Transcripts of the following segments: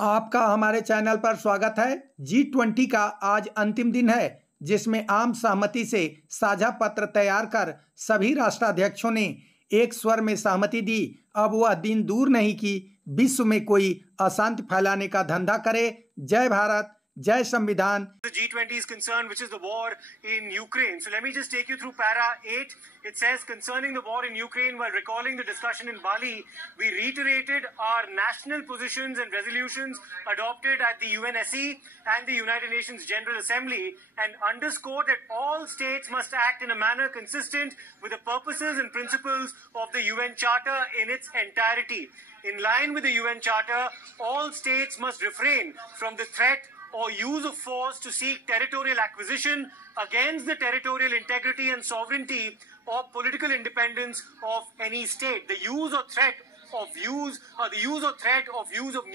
आपका हमारे चैनल पर स्वागत है। G20 का आज अंतिम दिन है, जिसमें आम सहमति से साझा पत्र तैयार कर सभी राष्ट्राध्यक्षों ने एक स्वर में सहमति दी। अब वह दिन दूर नहीं कि विश्व में कोई अशांति फैलाने का धंधा करे। जय भारत, जय संविधान। The G20 is concerned, which is the war in Ukraine. So let me just take you through para 8. It says, concerning the war in Ukraine, while recalling the discussion in Bali, we reiterated our national positions and resolutions adopted at the UNSC and the United Nations General Assembly, and underscored that all states must act in a manner consistent with the purposes and principles of the UN Charter in its entirety. In line with the UN Charter, all states must refrain from the threat or use of force to seek territorial acquisition against the territorial integrity and sovereignty or political independence of any state. The use or threat of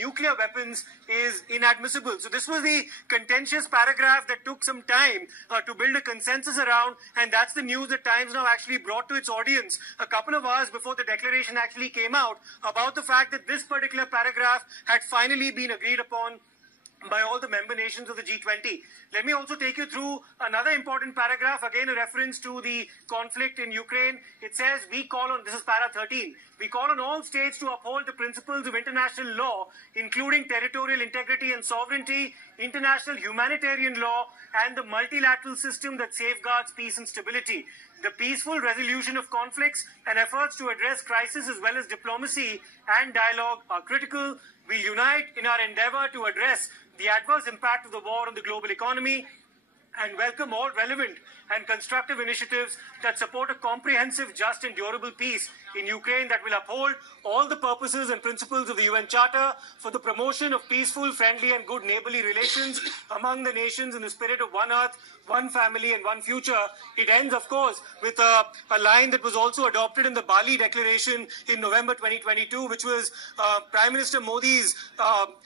nuclear weapons is inadmissible. So this was the contentious paragraph that took some time to build a consensus around, and that's the news that Times Now actually brought to its audience a couple of hours before the declaration actually came out, about the fact that this particular paragraph had finally been agreed upon by all the member nations of the G20. Let me also take you through another important paragraph, again a reference to the conflict in Ukraine. It says, we call on, this is para 13, we call on all states to uphold the principles of international law, including territorial integrity and sovereignty, international humanitarian law, and the multilateral system that safeguards peace and stability. The peaceful resolution of conflicts and efforts to address crisis, as well as diplomacy and dialogue, are critical. We unite in our endeavor to address the adverse impact of the war on the global economy, and welcome all relevant and constructive initiatives that support a comprehensive, just and durable peace in Ukraine that will uphold all the purposes and principles of the UN Charter for the promotion of peaceful, friendly, and good neighborly relations among the nations in the spirit of one earth, one family, and one future. It ends, of course, with a line that was also adopted in the Bali Declaration in November 2022, which was Prime Minister Modi's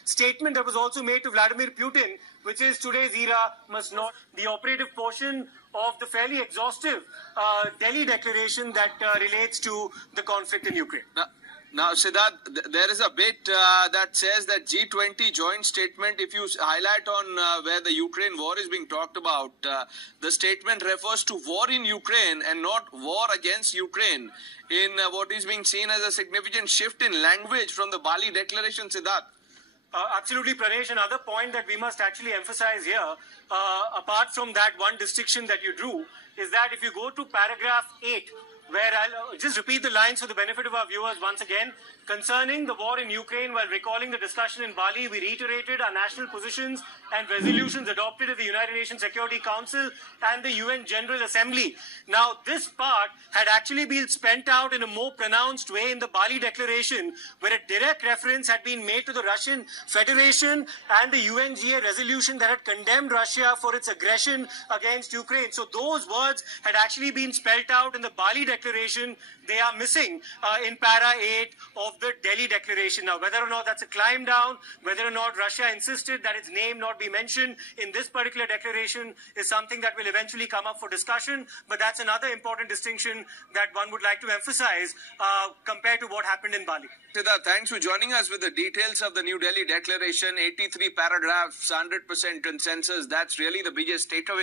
statement that was also made to Vladimir Putin, which is, today's era must not. The operative portion of the fairly exhaustive Delhi Declaration that relates to the conflict in Ukraine. Now, Siddharth, there is a bit that says that G20 joint statement, if you highlight on where the Ukraine war is being talked about, the statement refers to war in Ukraine and not war against Ukraine, in what is being seen as a significant shift in language from the Bali Declaration, Siddharth. Absolutely, Pranesh. Another point that we must actually emphasize here, apart from that one distinction that you drew, is that if you go to paragraph 8, where I'll just repeat the lines for the benefit of our viewers once again. Concerning the war in Ukraine, while recalling the discussion in Bali, we reiterated our national positions and resolutions adopted at the United Nations Security Council and the UN General Assembly. Now, this part had actually been spent out in a more pronounced way in the Bali Declaration, where a direct reference had been made to the Russian Federation and the UNGA resolution that had condemned Russia for its aggression against Ukraine. So those words had actually been spelled out in the Bali Declaration. They are missing in para 8 of the Delhi Declaration. Now, whether or not that's a climb down, whether or not Russia insisted that its name not be mentioned in this particular declaration, is something that will eventually come up for discussion. But that's another important distinction that one would like to emphasize compared to what happened in Bali. Siddharth, thanks for joining us with the details of the New Delhi Declaration. 83 paragraphs, 100% consensus. That's really the biggest takeaway.